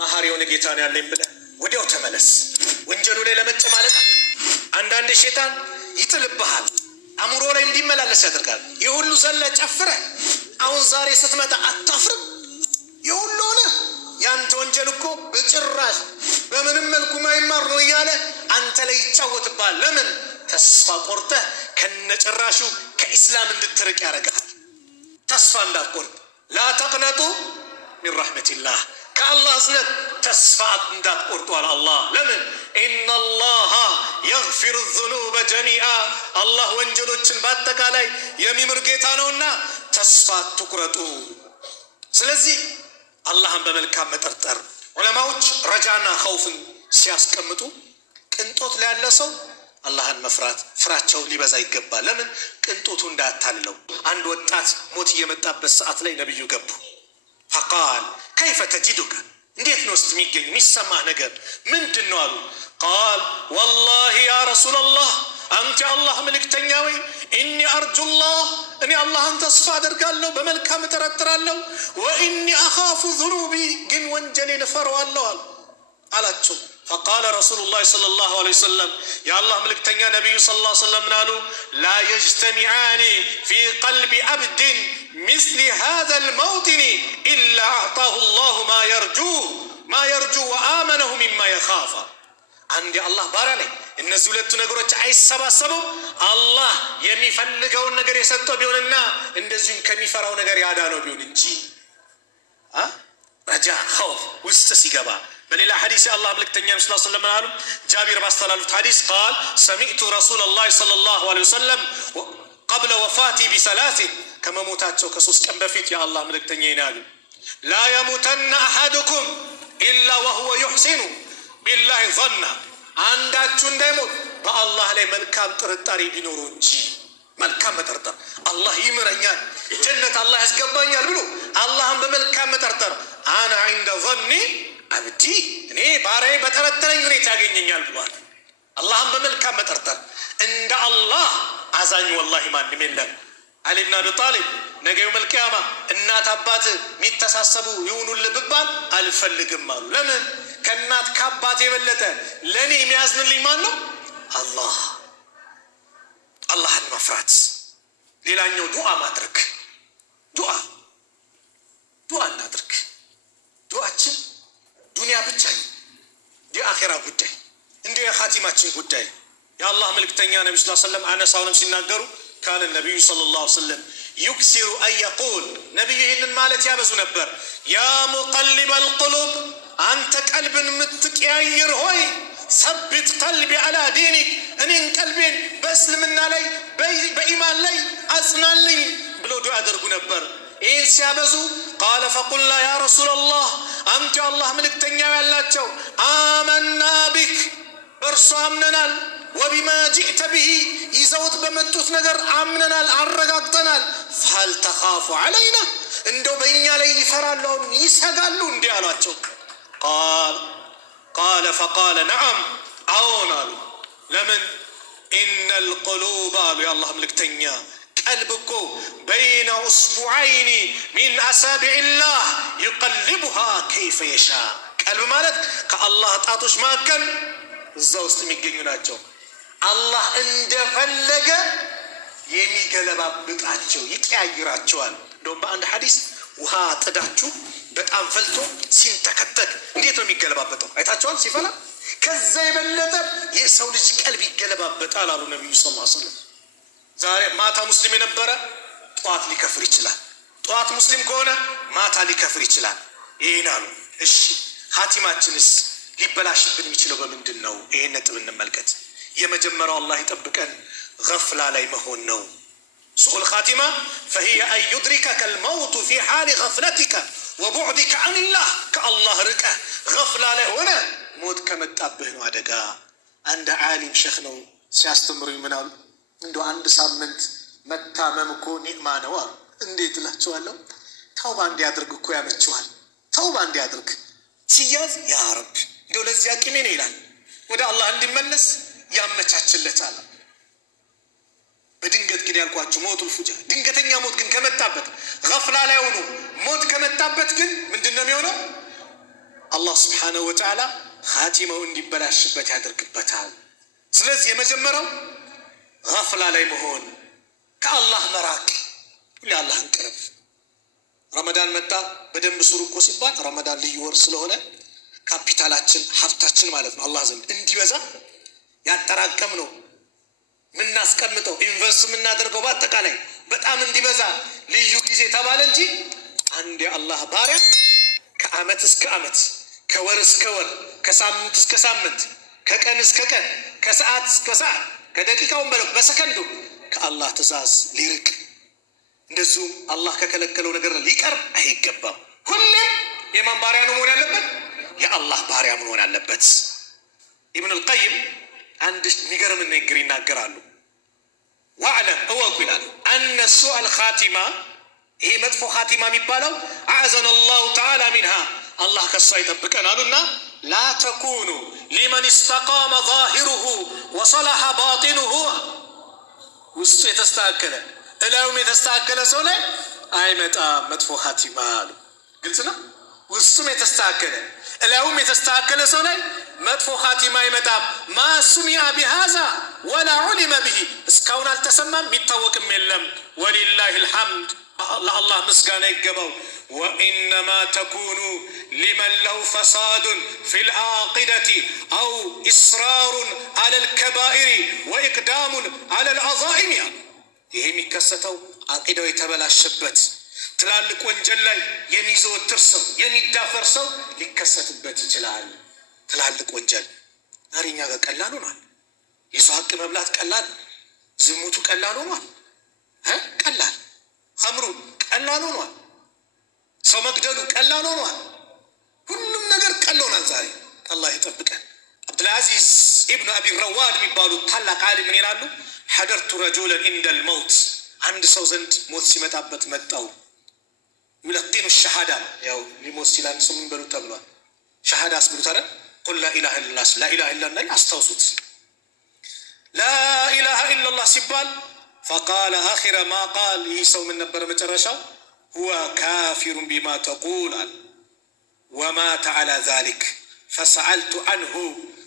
መሐሪ የሆነ ጌታ ነው ያለኝ ብለህ ወዲያው ተመለስ። ወንጀሉ ላይ ለመጨማለቅ አንዳንድ ሸይጣን ይጥልብሃል፣ አእምሮ ላይ እንዲመላለስ ያደርጋል። የሁሉ ዘለ ጨፍረህ አሁን ዛሬ ስትመጣ አታፍርም? የሁሉ ሆነ ያንተ ወንጀል እኮ በጭራሽ በምንም መልኩ ማይማር ነው እያለ አንተ ላይ ይጫወትብሃል። ለምን? ተስፋ ቆርጠህ ከነጭራሹ ከኢስላም እንድትርቅ ያደርጋል። ተስፋ እንዳትቆርጥ። ላ ተቅነጡ ሚን ረሕመቲላህ፣ ከአላህ እዝነት ተስፋ እንዳትቆርጧል። አላህ ለምን? ኢነላሃ የግፊሩ ዙኑበ ጀሚዓ፣ አላህ ወንጀሎችን በአጠቃላይ የሚምር ጌታ ነውና ተስፋ አትቁረጡ። ስለዚህ አላህን በመልካም መጠርጠር። ዑለማዎች ረጃና ኸውፍን ሲያስቀምጡ ቅንጦት ላይ ያለ ሰው አላህን መፍራት ፍራቸው ሊበዛ ይገባል። ለምን? ቅንጦቱ እንዳያታልለው። አንድ ወጣት ሞት እየመጣበት ሰዓት ላይ ነቢዩ ገቡ። ፈቃል ከይፈ ተጂዱከ፣ እንዴት ነው ውስጥ የሚገኝ የሚሰማህ ነገር ምንድን ነው አሉ። ቃል ወላሂ ያ ረሱላላህ፣ አንተ አላህ መልእክተኛ ወይ ኢኒ አርጁላህ፣ እኔ አላህን ተስፋ አደርጋለሁ በመልካም እጠረጥራለሁ። ወኢኒ አኻፉ ዙኑቢ፣ ግን ወንጀሌን እፈረዋለሁ አላቸው። ፈቃለ ረሱሉላህ ሰለላሁ ዐለይሂ ወሰለም፣ የአላህ መልእክተኛ ነቢዩ ሰለላሁ ዐለይሂ ወሰለም ምናሉ? ላ የጅተሚዓኒ ፊ ቀልቢ አብድን ሚስሊ ሃዘል መውጢኒ ኢላ አዕጣሁ ላሁ ማ የርጁ ወአመነሁ ሚማ የኻፋ። አንድ የአላህ ባሪያ ላይ እነዚህ ሁለቱ ነገሮች አይሰባሰቡም። አላህ የሚፈልገውን ነገር የሰጠው ቢሆንና እንደዚሁም ከሚፈራው ነገር ያዳነው ቢሆን እንጂ ረጃ ኸውፍ ውስጥ ሲገባ። በሌላ ሐዲስ የአላህ መልእክተኛ ሰለላሁ ዐለይሂ ወሰለም አሉ። ጃቢር ባስተላለፉት ሐዲስ ቃል ሰሚዕቱ ረሱለላህ ሰለላሁ ዐለይሂ ወሰለም ቀብለ ወፋቲ ቢሰላሲን፣ ከመሞታቸው ከ3 ቀን በፊት የአላህ መልእክተኛ ይናሉ፣ ላ የሙተነ አሐዱኩም ኢላ ወሁወ ዩሕሲኑ ቢላሂ ظና፣ አንዳችሁ እንዳይሞት በአላህ ላይ መልካም ጥርጣሬ ቢኖሩ እንጂ። መልካም መጠርጠር፣ አላህ ይምረኛል ጀነት አላህ ያስገባኛል ብሎ አላህን በመልካም መጠርጠር። አና ዒንደ ظኒ አብዲ፣ እኔ ባሪያዬ በጠረጠረኝ ሁኔታ ያገኘኛል ብሏል። አላህን በመልካም መጠርጠር። እንደ አላህ አዛኝ ወላሂ ማንም የለም። አሊ ብን አቢ ጣሊብ ነገ የውመል ቂያማ እናት አባት የሚተሳሰቡ ይሁኑልህ ብባል አልፈልግም አሉ። ለምን? ከእናት ከአባት የበለጠ ለእኔ የሚያዝንልኝ ማን ነው? አላህ። አላህን መፍራት። ሌላኛው ዱዓ ማድረግ። ዱዓ እናድርግ። ዱዓችን ዱንያ ብቻ ነው፣ የአኼራ ጉዳይ እንዲሁ የኻቲማችን ጉዳይ። የአላህ መልእክተኛ ነቢ ስ ሰለም አነሳውንም ሲናገሩ ካነ ነቢዩ ሰለላሁ ዐለይሂ ወሰለም ዩክሲሩ አን የቁል፣ ነቢዩ ይህንን ማለት ያበዙ ነበር፣ ያ ሙቀሊበል ቁሉብ፣ አንተ ቀልብን የምትቀያይር ሆይ ሰቢት ቀልቢ አላ ዲኒክ፣ እኔን ቀልቤን በእስልምና ላይ በኢማን ላይ አጽናልኝ ብሎ ዱዓ ያደርጉ ነበር። ይህን ሲያበዙ ቃለ ፈቁልና ያ ረሱላላህ፣ አንተ የአላህ መልእክተኛ ያላቸው አመና ቢክ፣ በእርሱ አምነናል፣ ወቢማ ጂእተ ብሂ፣ ይዘውት በመጡት ነገር አምነናል አረጋግጠናል። ፋል ተኻፉ ዐለይና፣ እንደው በእኛ ላይ ይፈራሉ ይሰጋሉ እንዲህ አሏቸው። ቃለ ፈቃለ ነዓም፣ አዎን አሉ። ለምን? ኢነል ቁሉብ አሉ የአላህ መልእክተኛ፣ ቀልብ እኮ በይነ ኡስቡዐይኒ ሚን አሳቢዕላህ ዩቀልቡሃ ከይፈ የሻ። ቀልብ ማለት ከአላህ ጣቶች መካከል እዛ ውስጥ የሚገኙ ናቸው። አላህ እንደፈለገ የሚገለባብጣቸው ይቀያይራቸዋል። እንደውም በአንድ ሐዲስ ውሃ ጥዳችሁ በጣም ፈልቶ ሲንተከተክ እንዴት ነው የሚገለባበጠው? አይታችኋል? ሲፈላ ከዛ የበለጠ የሰው ልጅ ቀልብ ይገለባበጣል አሉ ነቢዩ ሰለላሁ ዐለይሂ ወሰለም። ዛሬ ማታ ሙስሊም የነበረ ጠዋት ሊከፍር ይችላል። ጠዋት ሙስሊም ከሆነ ማታ ሊከፍር ይችላል። ይሄን አሉ። እሺ ኻቲማችንስ ሊበላሽብን የሚችለው በምንድን ነው? ይሄን ነጥብ እንመልከት። የመጀመሪያው አላህ ይጠብቀን ገፍላ ላይ መሆን ነው። ሱኡል ኻቲማ ፈሂየ አን ዩድሪከከ አልመውቱ ፊ ሓሊ ገፍለቲከ ወቡዕዲከ ዐኒላህ፣ ከአላህ ርቀህ ገፍላ ላይ ሆነ ሞት ከመጣብህ ነው አደጋ። አንድ ዓሊም ሸኽ ነው ሲያስተምሩኝ ምን አሉ? እንደው አንድ ሳምንት መታመም እኮ ኒዕማ ነው አሉ። እንዴት እላቸዋለሁ? ተውባ እንዲያድርግ እኮ ያመችዋል። ተውባ እንዲያድርግ ሲያዝ ያ ረብ እንደው ለዚያ ቂሜ ነው ይላል። ወደ አላህ እንዲመለስ ያመቻችለታል። በድንገት ግን ያልኳችሁ ሞቱል ፉጃ፣ ድንገተኛ ሞት ግን ከመጣበት ገፍላ ላይ ሆኖ ሞት ከመጣበት ግን ምንድን ነው የሚሆነው? አላህ ስብሓነሁ ወተዓላ ኻቲማው እንዲበላሽበት ያደርግበታል። ስለዚህ የመጀመሪያው ገፍላ ላይ መሆን፣ ከአላህ መራቅ፣ ሁሌ አላህን ቅረብ። ረመዳን መጣ በደንብ ስሩ እኮ ሲባል ረመዳን ልዩ ወር ስለሆነ ካፒታላችን ሀብታችን ማለት ነው አላህ ዘንድ እንዲበዛ ያጠራቀም ነው ምናስቀምጠው ኢንቨስት የምናደርገው በአጠቃላይ በጣም እንዲበዛ ልዩ ጊዜ ተባለ እንጂ አንድ የአላህ ባሪያ ከዓመት እስከ ዓመት ከወር እስከ ወር ከሳምንት እስከ ሳምንት ከቀን እስከ ቀን ከሰዓት እስከ ሰዓት ከደቂቃውን በለው በሰከንዱ ከአላህ ትእዛዝ ሊርቅ እንደዚሁም አላህ ከከለከለው ነገር ሊቀርብ አይገባም። ሁሌም የማን ባሪያ ነው መሆን ያለበት? የአላህ ባሪያ መሆን አለበት። ኢብኑል ቀይም አንድ የሚገርም ንግግር ይናገራሉ። ወዕለም እወቁ ይላል አነ ሱአል ኻቲማ፣ ይሄ መጥፎ ኻቲማ የሚባለው አዕዘነ አላሁ ተዓላ ሚንሃ አላህ ከሷ ይጠብቀን አሉና ላ ተኩኑ ሊመን እስተቃመ ዛሂሩሁ ወሰለሐ ባጢኑሁ፣ ውስጡ የተስተካከለ እላዩም የተስተካከለ ሰው ላይ አይመጣም መጥፎ ኻቲማ አሉ። ግልጽ ነው። ውስጡም የተስተካከለ እላዩም የተስተካከለ ሰው ላይ መጥፎ ኻቲማ አይመጣም። ማ ሱሚዐ ቢሃዛ ወላ ዑሊመ ቢሂ፣ እስካሁን አልተሰማም የሚታወቅም የለም። ወሊላሂል ሐምድ፣ ለአላህ ምስጋና ይገባው። ወኢነማ ተኩኑ ሊመን ለው ፈሳዱን ፊል ዓቂደቲ አው ኢስራሩን ዐለል ከባኢሪ ወኢቅዳሙን ዐለል ዐዛኢም። ይሄ የሚከሰተው ዓቂዳው የተበላሸበት ትላልቅ ወንጀል ላይ የሚዘወትር ሰው የሚዳፈር ሰው ሊከሰትበት ይችላል። ትላልቅ ወንጀል ዛሬ እኛ ጋር ቀላል ሆኗል። የሰው ሀቅ መብላት ቀላል፣ ዝሙቱ ቀላል ሆኗል። ቀላል ኸምሩ ቀላል ሆኗል። ሰው መግደሉ ቀላል ሆኗል። ሁሉም ነገር ቀሎናል ዛሬ። አላህ ይጠብቀን። አብዱልዓዚዝ ኢብኑ አቢ ረዋድ የሚባሉት ታላቅ ዓሊም ምን ይላሉ? ሐደርቱ ረጁለን ኢንደል መውት፣ አንድ ሰው ዘንድ ሞት ሲመጣበት መጣው። ዩለቂኑ ሸሃዳ፣ ያው ሊሞት ሲል አንድ ሰው ምን በሉት ተብሏል? ሸሃዳ አስብሉት አለ። ቁል ላኢላሃ ኢለላህ፣ ላኢላሃ ኢለላህ አስታውሱት። ላኢላሃ ኢለላህ ሲባል ፈቃለ አኺረ ማ ቃል፣ ይህ ሰው ምን ነበረ መጨረሻው? ሁወ ካፊሩን ቢማ ተቁል አለ። ወማተ ዐላ ዛሊክ ፈሰአልቱ አንሁ፣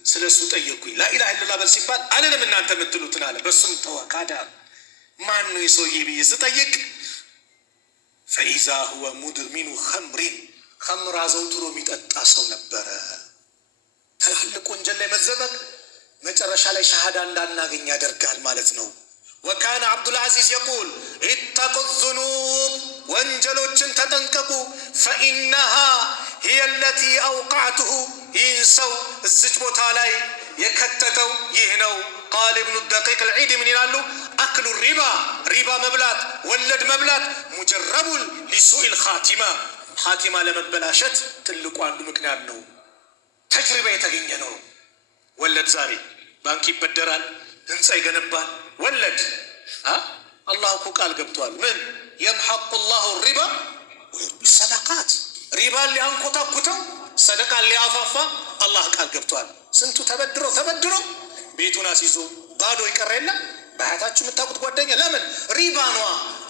ስለ እሱ ጠየቅኩኝ። ላኢላሃ ኢለላህ በል ሲባል አለንም እናንተ የምትሉትን አለ። በሱም ተወካዳ። ማን ነው የሰውዬ ብዬ ስጠይቅ ፈኢዛ ሁወ ሙድሚኑ ኸምሪን፣ ኸምር አዘውትሮ የሚጠጣ ሰው ነበረ። ትላልቅ ወንጀል ላይ መዘበቅ መጨረሻ ላይ ሸሃዳ እንዳናገኝ ያደርጋል ማለት ነው። ወካነ አብዱልዓዚዝ የቁል ኢተቁ ዙኑብ፣ ወንጀሎችን ተጠንቀቁ። ፈኢነሃ ሂየ ለቲ አውቃዕትሁ፣ ይህን ሰው እዚች ቦታ ላይ የከተተው ይህ ነው። ቃል ኢብኑ ደቂቅ አልዒድ ምን ይላሉ? አክሉ ሪባ፣ ሪባ መብላት፣ ወለድ መብላት ሙጀረቡን ሊሱኢል ኻቲማ፣ ኻቲማ ለመበላሸት ትልቁ አንዱ ምክንያት ነው። ተጅሪባ የተገኘ ነው። ወለድ ዛሬ ባንክ ይበደራል፣ ህንፃ ይገነባል። ወለድ አላህ እኮ ቃል ገብቷል። ምን የምሐቁ ላሁ ሪባ ወዩርቢ ሰደቃት፣ ሪባን ሊያንኮታኩተው ሰደቃን ሊያፋፋ አላህ ቃል ገብቷል። ስንቱ ተበድሮ ተበድሮ ቤቱን አስይዞ ባዶ ይቀር የለም። በሀያታችሁ የምታውቁት ጓደኛ ለምን ሪባ ነዋ፣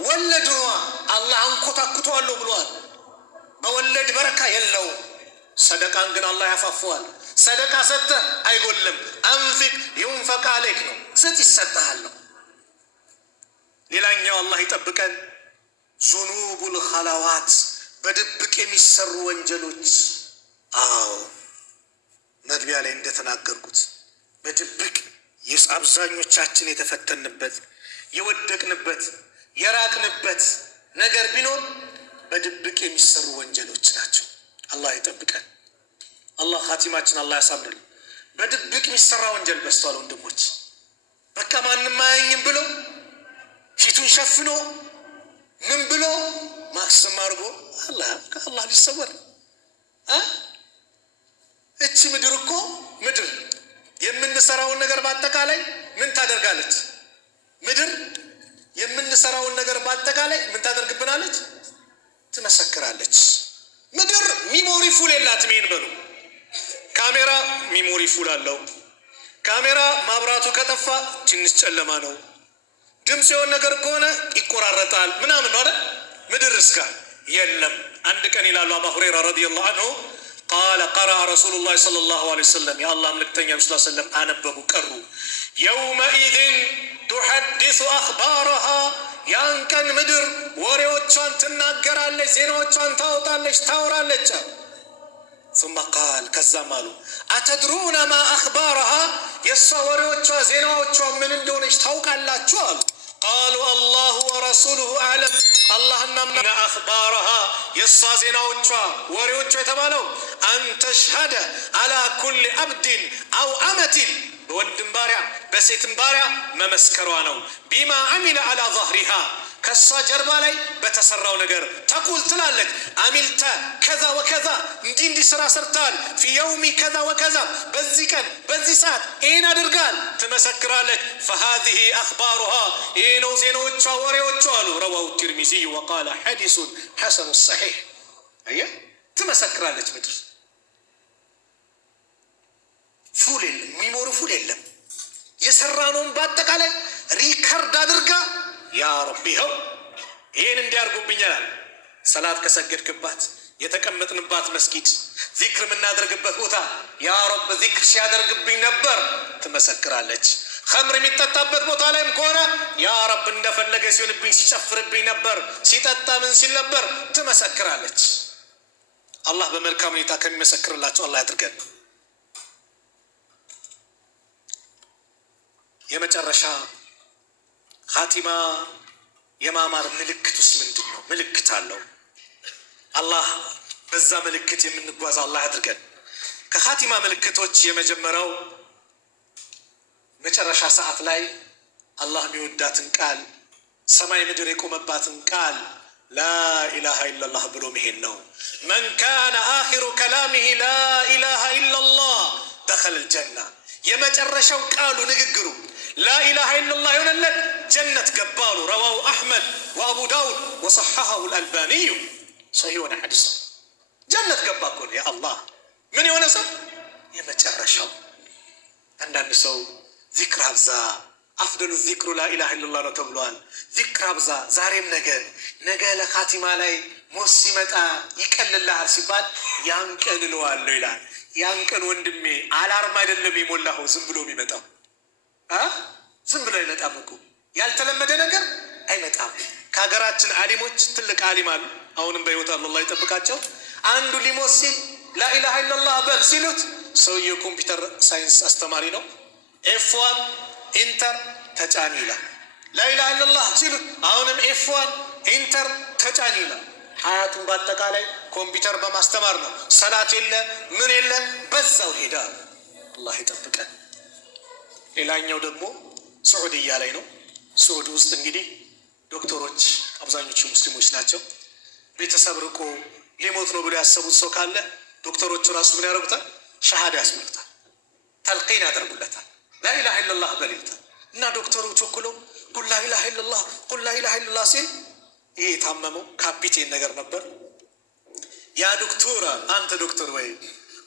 ወለድ ነዋ፣ አላህ አንኮታኩተዋለሁ ብሏል። በወለድ በረካ የለውም። ሰደቃን ግን አላህ ያፋፈዋል። ሰደቃ ሰጥተህ አይጎልም። አንፊቅ ዩንፈቅ አለይክ ነው፣ ስጥ ይሰጥሃል ነው። ሌላኛው አላህ ይጠብቀን፣ ዙኑቡል ኸላዋት፣ በድብቅ የሚሰሩ ወንጀሎች። አዎ መግቢያ ላይ እንደተናገርኩት በድብቅ አብዛኞቻችን የተፈተንበት የወደቅንበት የራቅንበት ነገር ቢኖር በድብቅ የሚሰሩ ወንጀሎች ናቸው። አላህ ይጠብቀን። አላህ ኻቲማችን አላህ ያሳምርል። በድብቅ የሚሰራ ወንጀል በዝቷል ወንድሞች። በቃ ማንም አያኝም ብሎ ፊቱን ሸፍኖ ምን ብሎ ማክስም አድርጎ ከአላህ ሊሰወር። እቺ ምድር እኮ ምድር የምንሰራውን ነገር በአጠቃላይ ምን ታደርጋለች? ምድር የምንሰራውን ነገር በአጠቃላይ ምን ታደርግብናለች? ትመሰክራለች። ምድር ሚሞሪ ፉል የላትም። ይሄን በሉ። ካሜራ ሚሞሪ ፉል አለው። ካሜራ ማብራቱ ከጠፋ ትንሽ ጨለማ ነው። ድምፅ የሆነ ነገር ከሆነ ይቆራረጣል ምናምን ነው አይደል? ምድር እስካ የለም። አንድ ቀን ይላሉ አባ ሁረይራ ረዲየላሁ ዐንሁ ቃለ ቀረአ ረሱሉላህ ሰለላሁ ዐለይሂ ወሰለም የአላህ መልእክተኛ ሰለላሁ ዐለይሂ ወሰለም አነበቡ ቀሩ። የውመኢዝን ቱሐዲሱ አኽባረሃ ያን ቀን ምድር ወሬዎቿን ትናገራለች፣ ዜናዎቿን ታወጣለች፣ ታወራለች። ثم قال ከዛም አሉ አተድሩነ ማ አኽባረሃ የእሷ ወሬዎቿ ዜናዎቿ ምን እንደሆነች ታውቃላችሁ አሉ። ቃሉ አላሁ ወረሱሉሁ አዕለም አላህና አኽባረሃ የእሷ ዜናዎቿ ወሬዎቿ የተባለው አንተሽሀደ አላ ኩል አብድን አው አመትን በወንድም ባሪያ በሴትም ባሪያ መመስከሯ ነው። ቢማ አሚለ አላ ظهሪሃ ከሷ ጀርባ ላይ በተሰራው ነገር ተቁል ትላለች። አሚልተ ከዛ ወከዛ እንዲህ እንዲህ ስራ ሰርታል። ፊ የውሚ ከዛ ወከዛ በዚህ ቀን በዚህ ሰዓት ይህን አድርጋል ትመሰክራለች። ፈሃዚህ አኽባሩሃ ይህ ነው ዜናዎቿ ወሬዎቿ አሉ። ረዋሁ ትርሚዚይ ወቃለ ሐዲሱን ሐሰኑ ሰሒሕ። አየህ ትመሰክራለች ምድር። ፉል የለም የሚሞሩ ፉል የለም። የሰራነውን በአጠቃላይ ሪከርድ አድርጋ ያ ረቢ ይኸው ይህን እንዲያርጉብኛል። ሰላት ከሰገድክባት የተቀመጥንባት መስጊድ ዚክር የምናደርግበት ቦታ ያ ረብ ዚክር ሲያደርግብኝ ነበር ትመሰክራለች። ኸምር የሚጠጣበት ቦታ ላይም ከሆነ ያ ረብ እንደፈለገ ሲሆንብኝ ሲጨፍርብኝ ነበር ሲጠጣ ምን ሲል ነበር ትመሰክራለች። አላህ በመልካም ሁኔታ ከሚመሰክርላቸው አላህ ያድርገን። የመጨረሻ ኻቲማ የማማር ምልክቱስ ምንድን ነው? ምልክት አለው። አላህ በዛ ምልክት የምንጓዝ አላህ ያድርገን። ከኻቲማ ምልክቶች የመጀመሪያው መጨረሻ ሰዓት ላይ አላህ የሚወዳትን ቃል ሰማይ ምድር የቆመባትን ቃል ላኢላሃ ኢለላህ ብሎ መሄድ ነው። መን ካነ አኺሩ ከላሚሂ ላኢላሃ ኢለላህ ደኸለል ጀና። የመጨረሻው ቃሉ ንግግሩ ላኢላሃ ኢለላህ የሆነለት ጀነት ገባሉ። ረዋሁ አሕመድ ወአቡ ዳውድ ወሰሐሐሁ አልአልባኒዩ። ሰሒህ የሆነ ሐዲስ ነው። ጀነት ገባ እኮ ነው። የአላህ ምን የሆነ ሰው የመጨረሻው። አንዳንድ ሰው ዚክር አብዛ፣ አፍደሉ ዚክሩ ላኢላሃ ኢለላህ ነው ተብሏል። ዚክር አብዛ ዛሬም ነገ ለኻቲማ ላይ ሞት ሲመጣ ይቀልልሃል ሲባል ያን ቀን እለዋለሁ ይላል። ያን ቀን ወንድሜ አላርም አይደለም የሞላኸው ዝም ብሎ የሚመጣው ዝም ብሎ አይመጣም እኮ ያልተለመደ ነገር አይመጣም። ከሀገራችን አሊሞች ትልቅ አሊም አሉ፣ አሁንም በህይወት አሉ፣ አላህ ይጠብቃቸው። አንዱ ሊሞት ሲል ላኢላሃ ኢለላህ በል ሲሉት ሰውየው ኮምፒውተር ሳይንስ አስተማሪ ነው። ኤፍ1 ኢንተር ተጫኝ ይላል። ላኢላሃ ኢለላህ ሲሉት አሁንም ኤፍ1 ኢንተር ተጫኝ ይላል። ሀያቱን በአጠቃላይ ኮምፒውተር በማስተማር ነው። ሰላት የለ ምን የለ በዛው ሄዳ። አላህ ይጠብቀን። ሌላኛው ደግሞ ሱዑድያ ላይ ነው። ሱዑድ ውስጥ እንግዲህ ዶክተሮች አብዛኞቹ ሙስሊሞች ናቸው። ቤተሰብ ርቆ ሊሞት ነው ብሎ ያሰቡት ሰው ካለ ዶክተሮቹ ራሱ ምን ያደርጉታል? ሸሃዳ ያስመልታል፣ ተልቂን ያደርጉለታል። ላኢላሃ ኢለላህ በል ይሉታል። እና ዶክተሩ ቸኩሎ ቁል ላኢላሃ ኢለላህ ቁል ላኢላሃ ኢለላህ ሲል ይሄ የታመመው ካፒቴን ነገር ነበር። ያ ዶክተር አንተ ዶክተር ወይ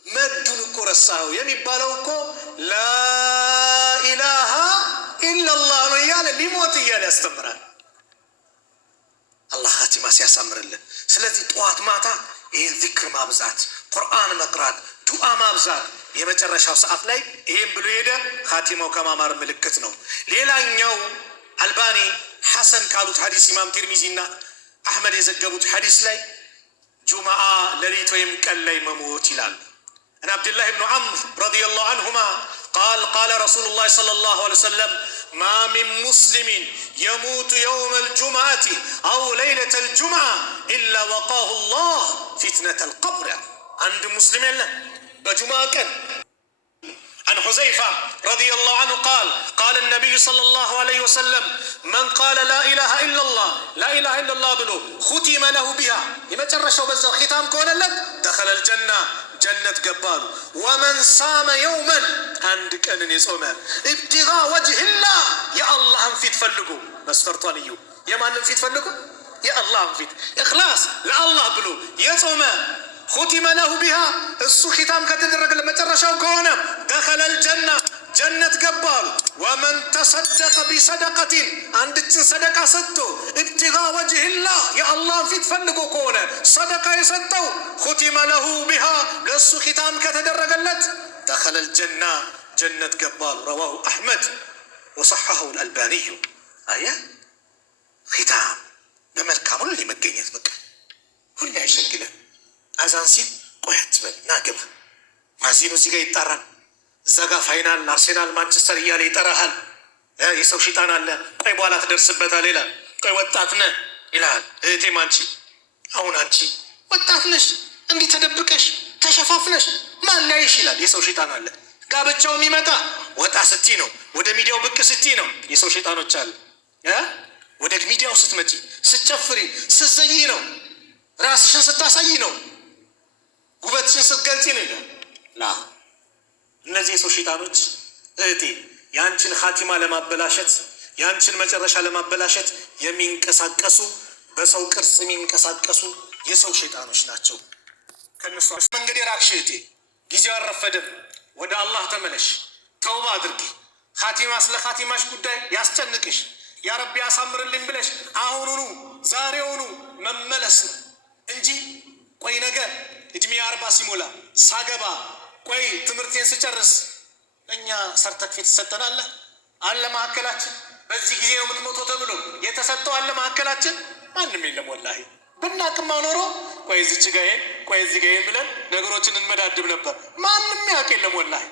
መዱን እኮ ረሳኸው የሚባለው እኮ ላኢላሃ ኢለላህ ነው እያለ ሊሞት እያለ ያስተምራል። አላህ ኻቲማ ሲያሳምርልን። ስለዚህ ጠዋት ማታ ይህን ዚክር ማብዛት፣ ቁርአን መቅራት፣ ዱዓ ማብዛት የመጨረሻው ሰዓት ላይ ይህም ብሎ ሄደ ኻቲማው ከማማር ምልክት ነው። ሌላኛው አልባኒ ሐሰን ካሉት ሐዲስ ኢማም ትርሚዚና አሕመድ የዘገቡት ሐዲስ ላይ ጁምዓ ሌሊት ወይም ቀን ላይ መሞት ይላል። عن عبد الله بن عمرو رضي الله عنهما قال رسول الله صلى الله عليه وسلم ما من مسلم يموت يوم الجمعة أو ليلة الجمعة إلا وقاه الله فتنة القبر. عند مسلم له بجمعة كان. عن حذيفة رضي الله عنه قال النبي صلى الله عليه وسلم من قال لا إله إلا الله لا إله إلا الله بلو ختم له بها لما ترشوا بزا ختام كون لك دخل الجنة ጀነት ገባሉ። ወመን ሳመ የውመን አንድ ቀንን የጾመ ኢብቲጋ ወጅህላህ የአላህን ፊት ፈልጉ። መስፈርቷን እዩ። የማንን ፊት ፈልጉ? የአላህን ፊት ኢኽላስ ለአላህ ብሎ የጾመ ኹቲመ ለሁ ቢሃ እሱ ኺታም ከተደረገ ለመጨረሻው ከሆነ ደኸለል ጀና ጀነት ገባ አሉ። ወመን ተሰደቀ ቢሰደቀቲን አንድችን ሰደቃ ሰጥቶ ኢብቲጋ ወጅህላህ የአላህን ፊት ፈልጎ ከሆነ ሰደቃ የሰጠው ኹቲመ ለሁ ቢሃ ለእሱ ኺታም ከተደረገለት ደኸለል ጀና ጀነት ገባ አሉ። ረዋሁ አሕመድ ወሰሐሐሁ አልአልባኒዩ። አያ ኺታም በመልካም ሁሌ መገኘት በቃ ሁሌ አይሸግለን። አዛን ሲል ቆይ አትበል ና ግባ። ማዚኑ እዚህ ጋር ይጣራል። እዛ ጋር ፋይናል አርሴናል ማንቸስተር እያለ ይጠራሃል። የሰው ሽጣን አለ ቆይ በኋላ ትደርስበታል ይላል። ቆይ ወጣት ነህ ይላል። እህቴም አንቺ አሁን አንቺ ወጣት ነሽ እንዲህ ተደብቀሽ ተሸፋፍነሽ ማን ላይሽ ይላል። የሰው ሽጣን አለ። ጋብቻው የሚመጣ ወጣ ስቲ ነው፣ ወደ ሚዲያው ብቅ ስቲ ነው። የሰው ሽጣኖች አለ። ወደ ሚዲያው ስትመጪ ስትጨፍሪ ስትዘይ ነው፣ ራስሽን ስታሳይ ነው፣ ውበትሽን ስትገልጪ ነው ይላል። ላ እነዚህ የሰው ሸይጣኖች እህቴ ያንቺን ኻቲማ ለማበላሸት ያንቺን መጨረሻ ለማበላሸት የሚንቀሳቀሱ በሰው ቅርጽ የሚንቀሳቀሱ የሰው ሸይጣኖች ናቸው። ከነሱ መንገድ የራቅሽ እህቴ ጊዜው አልረፈደም። ወደ አላህ ተመለሽ፣ ተውባ አድርጊ። ኻቲማ ስለ ኻቲማሽ ጉዳይ ያስጨንቅሽ ያ ረቢ ያሳምርልኝ ብለሽ አሁኑኑ ዛሬውኑ መመለስ ነው እንጂ ቆይ ነገ እድሜ 40 ሲሞላ ሳገባ ቆይ ትምህርቴን ስጨርስ እኛ ሰርተክፌት ተሰጠናል አለ ማዕከላችን። በዚህ ጊዜ ነው የምትሞተው ተብሎ የተሰጠው አለ ማዕከላችን። ማንም የለም ወላሂ። ብናቅማ ኖሮ ቆይ እዚች ጋር ቆይ እዚህ ጋር ብለን ነገሮችን እንመዳድብ ነበር። ማንም ያውቅ የለም ወላሂ፣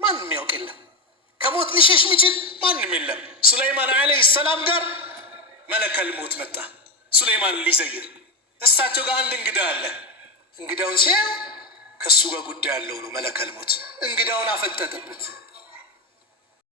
ማንም ያውቅ የለም። ከሞት ሊሸሽ የሚችል ማንም የለም። ሱለይማን ዓለይሂ ሰላም ጋር መለከል ሞት መጣ ሱለይማን ሊዘይር። እሳቸው ጋር አንድ እንግዳ አለ። እንግዳውን ሲያዩ ከሱ ጋር ጉዳይ ያለው ነው መለከል ሞት። እንግዳውን አፈጠጠበት።